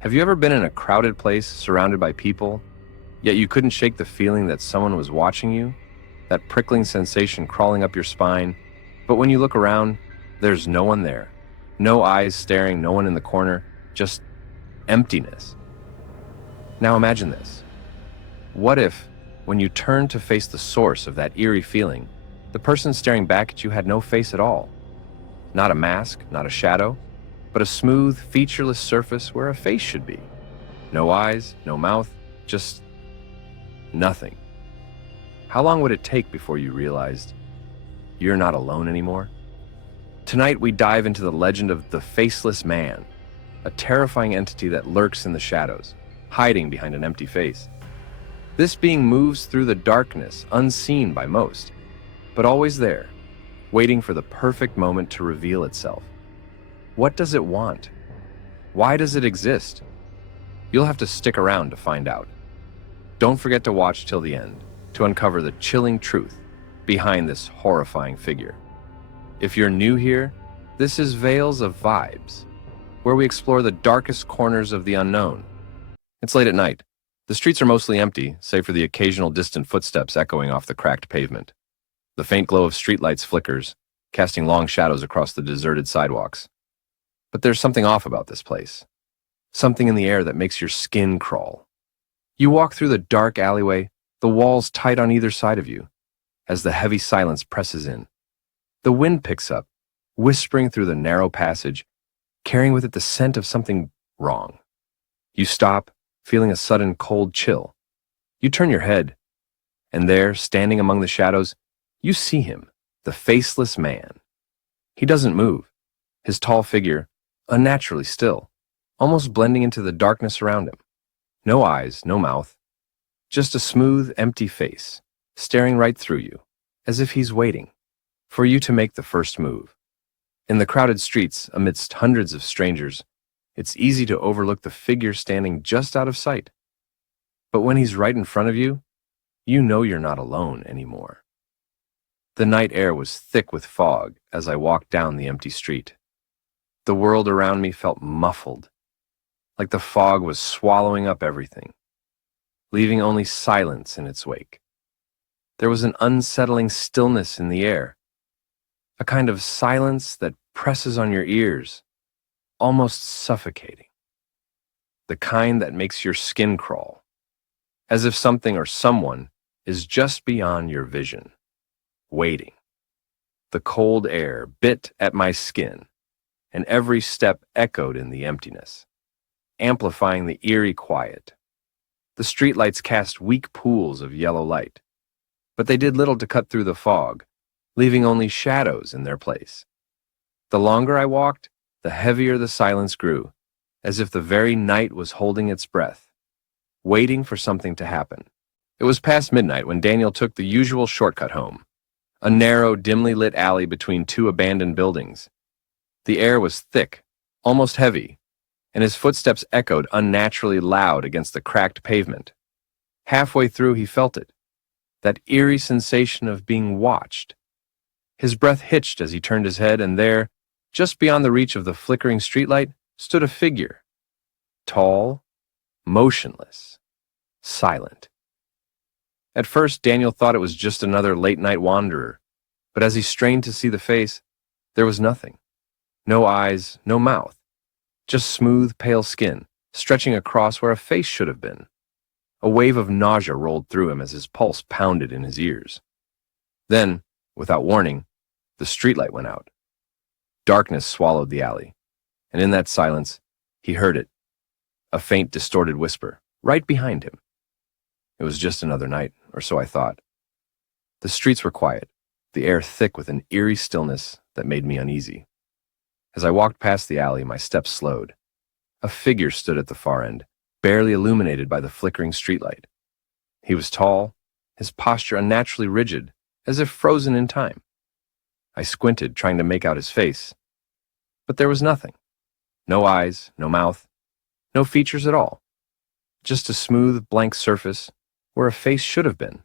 Have you ever been in a crowded place surrounded by people, yet you couldn't shake the feeling that someone was watching you? That prickling sensation crawling up your spine, but when you look around, there's no one there. No eyes staring, no one in the corner, just emptiness. Now imagine this. What if, when you turned to face the source of that eerie feeling, the person staring back at you had no face at all? Not a mask, not a shadow, but a smooth, featureless surface where a face should be. No eyes, no mouth, just nothing. How long would it take before you realized you're not alone anymore? Tonight we dive into the legend of the faceless man, a terrifying entity that lurks in the shadows, hiding behind an empty face. This being moves through the darkness, unseen by most, but always there, waiting for the perfect moment to reveal itself. What does it want? Why does it exist? You'll have to stick around to find out. Don't forget to watch till the end to uncover the chilling truth behind this horrifying figure. If you're new here, this is Veils of Vibes, where we explore the darkest corners of the unknown. It's late at night. The streets are mostly empty, save for the occasional distant footsteps echoing off the cracked pavement. The faint glow of streetlights flickers, casting long shadows across the deserted sidewalks. But there's something off about this place. Something in the air that makes your skin crawl. You walk through the dark alleyway, the walls tight on either side of you, as the heavy silence presses in. The wind picks up, whispering through the narrow passage, carrying with it the scent of something wrong. You stop, feeling a sudden cold chill. You turn your head, and there, standing among the shadows, you see him, the faceless man. He doesn't move, his tall figure unnaturally still, almost blending into the darkness around him. No eyes, no mouth, just a smooth, empty face, staring right through you, as if he's waiting for you to make the first move. In the crowded streets, amidst hundreds of strangers, it's easy to overlook the figure standing just out of sight. But when he's right in front of you, you know you're not alone anymore. The night air was thick with fog as I walked down the empty street. The world around me felt muffled, like the fog was swallowing up everything, leaving only silence in its wake. There was an unsettling stillness in the air, a kind of silence that presses on your ears, almost suffocating. The kind that makes your skin crawl, as if something or someone is just beyond your vision, waiting. The cold air bit at my skin, and every step echoed in the emptiness, amplifying the eerie quiet. The streetlights cast weak pools of yellow light, but they did little to cut through the fog, leaving only shadows in their place. The longer I walked, the heavier the silence grew, as if the very night was holding its breath, waiting for something to happen. It was past midnight when Daniel took the usual shortcut home, a narrow, dimly lit alley between two abandoned buildings. The air was thick, almost heavy, and his footsteps echoed unnaturally loud against the cracked pavement. Halfway through, he felt it, that eerie sensation of being watched. His breath hitched as he turned his head, and there, just beyond the reach of the flickering streetlight, stood a figure. Tall, motionless, silent. At first, Daniel thought it was just another late-night wanderer, but as he strained to see the face, there was nothing. No eyes, no mouth, just smooth, pale skin, stretching across where a face should have been. A wave of nausea rolled through him as his pulse pounded in his ears. Then, without warning, the streetlight went out. Darkness swallowed the alley, and in that silence, he heard it, a faint, distorted whisper, right behind him. It was just another night, or so I thought. The streets were quiet, the air thick with an eerie stillness that made me uneasy. As I walked past the alley, my steps slowed. A figure stood at the far end, barely illuminated by the flickering streetlight. He was tall, his posture unnaturally rigid, as if frozen in time. I squinted, trying to make out his face, but there was nothing. No eyes, no mouth, no features at all. Just a smooth, blank surface where a face should have been.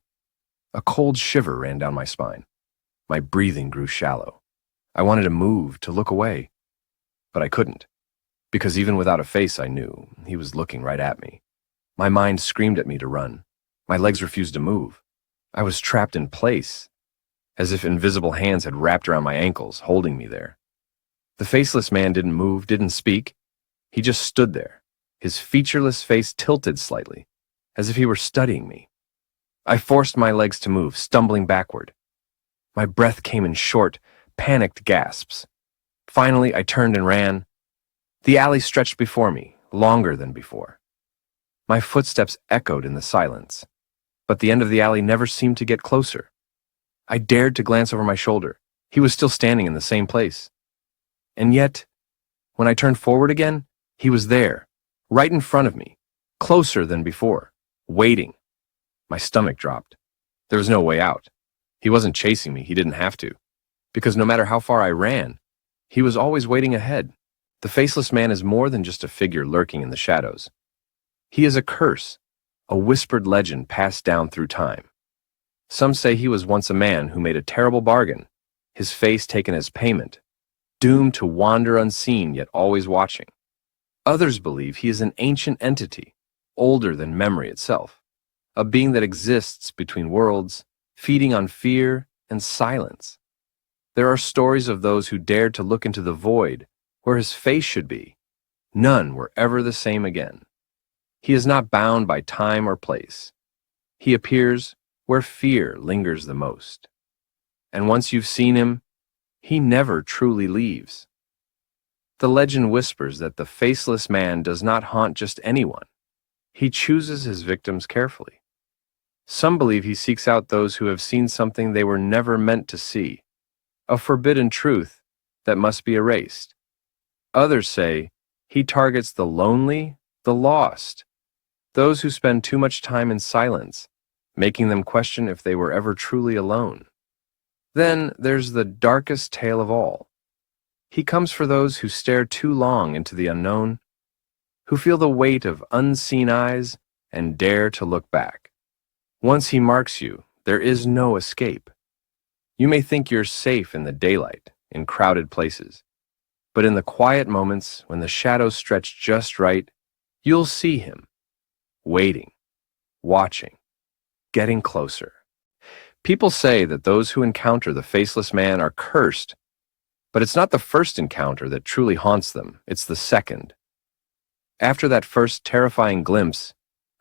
A cold shiver ran down my spine. My breathing grew shallow. I wanted to move, to look away, but I couldn't. because even without a face, I knew he was looking right at me. My mind screamed at me to run. My legs refused to move. I was trapped in place, as if invisible hands had wrapped around my ankles, holding me there. The faceless man didn't move, didn't speak. He just stood there, his featureless face tilted slightly, as if he were studying me. I forced my legs to move, stumbling backward. My breath came in short, panicked gasps. Finally, I turned and ran. The alley stretched before me, longer than before. My footsteps echoed in the silence, but the end of the alley never seemed to get closer. I dared to glance over my shoulder. He was still standing in the same place. And yet, when I turned forward again, he was there, right in front of me, closer than before, waiting. My stomach dropped. There was no way out. He wasn't chasing me, he didn't have to, because no matter how far I ran, he was always waiting ahead. The faceless man is more than just a figure lurking in the shadows. He is a curse, a whispered legend passed down through time. Some say he was once a man who made a terrible bargain, his face taken as payment, doomed to wander unseen yet always watching. Others believe he is an ancient entity, older than memory itself, a being that exists between worlds, feeding on fear and silence. There are stories of those who dared to look into the void where his face should be. None were ever the same again. He is not bound by time or place. He appears where fear lingers the most. And once you've seen him, he never truly leaves. The legend whispers that the faceless man does not haunt just anyone. He chooses his victims carefully. Some believe he seeks out those who have seen something they were never meant to see, a forbidden truth that must be erased. Others say he targets the lonely, the lost, those who spend too much time in silence, making them question if they were ever truly alone. Then there's the darkest tale of all. He comes for those who stare too long into the unknown, who feel the weight of unseen eyes and dare to look back. Once he marks you, there is no escape. You may think you're safe in the daylight, in crowded places, but in the quiet moments when the shadows stretch just right, you'll see him, waiting, watching, getting closer. People say that those who encounter the faceless man are cursed, but it's not the first encounter that truly haunts them, it's the second. After that first terrifying glimpse,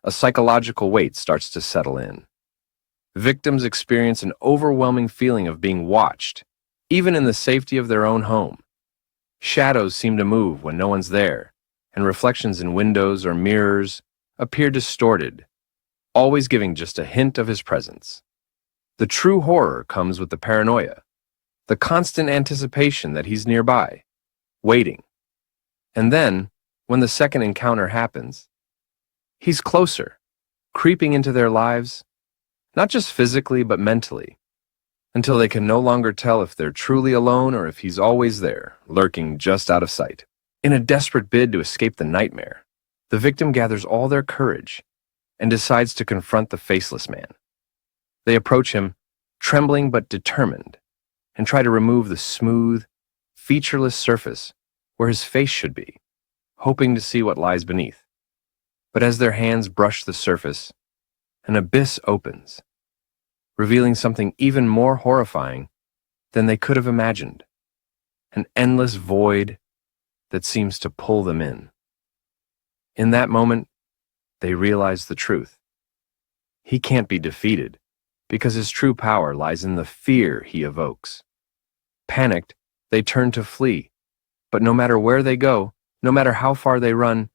a psychological weight starts to settle in. Victims experience an overwhelming feeling of being watched, even in the safety of their own home. Shadows seem to move when no one's there, and reflections in windows or mirrors appear distorted, always giving just a hint of his presence. The true horror comes with the paranoia, the constant anticipation that he's nearby, waiting. And then, when the second encounter happens, he's closer, creeping into their lives, not just physically but mentally, until they can no longer tell if they're truly alone or if he's always there, lurking just out of sight. In a desperate bid to escape the nightmare, the victim gathers all their courage and decides to confront the faceless man. They approach him, trembling but determined, and try to remove the smooth, featureless surface where his face should be, hoping to see what lies beneath. But as their hands brush the surface, an abyss opens, revealing something even more horrifying than they could have imagined, an endless void that seems to pull them in. In that moment, they realize the truth. He can't be defeated because his true power lies in the fear he evokes. Panicked, they turn to flee, but no matter where they go, no matter how far they run,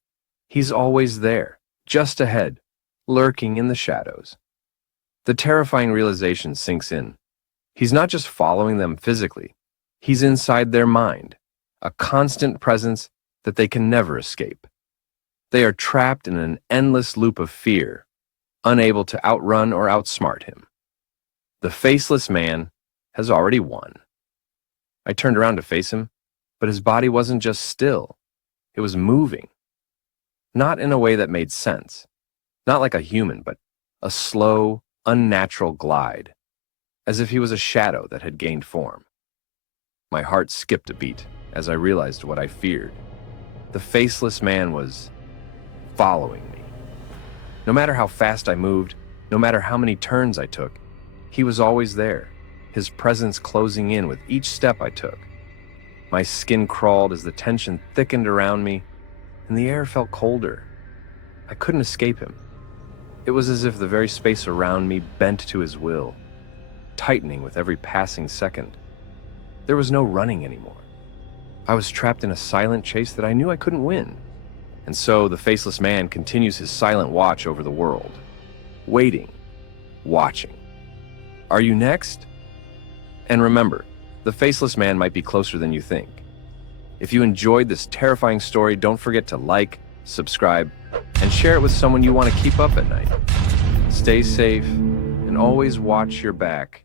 he's always there, just ahead, lurking in the shadows. The terrifying realization sinks in. He's not just following them physically, he's inside their mind, a constant presence that they can never escape. They are trapped in an endless loop of fear, unable to outrun or outsmart him. The faceless man has already won. I turned around to face him, but his body wasn't just still, it was moving. Not in a way that made sense, not like a human, but a slow, unnatural glide, as if he was a shadow that had gained form. My heart skipped a beat as I realized what I feared. The faceless man was following me. No matter how fast I moved, no matter how many turns I took, he was always there, his presence closing in with each step I took. My skin crawled as the tension thickened around me, and the air felt colder. I couldn't escape him. It was as if the very space around me bent to his will, tightening with every passing second. There was no running anymore. I was trapped in a silent chase that I knew I couldn't win. And so the faceless man continues his silent watch over the world, waiting, watching. Are you next? And remember, the faceless man might be closer than you think. If you enjoyed this terrifying story, don't forget to like, subscribe, and share it with someone you want to keep up at night. Stay safe and always watch your back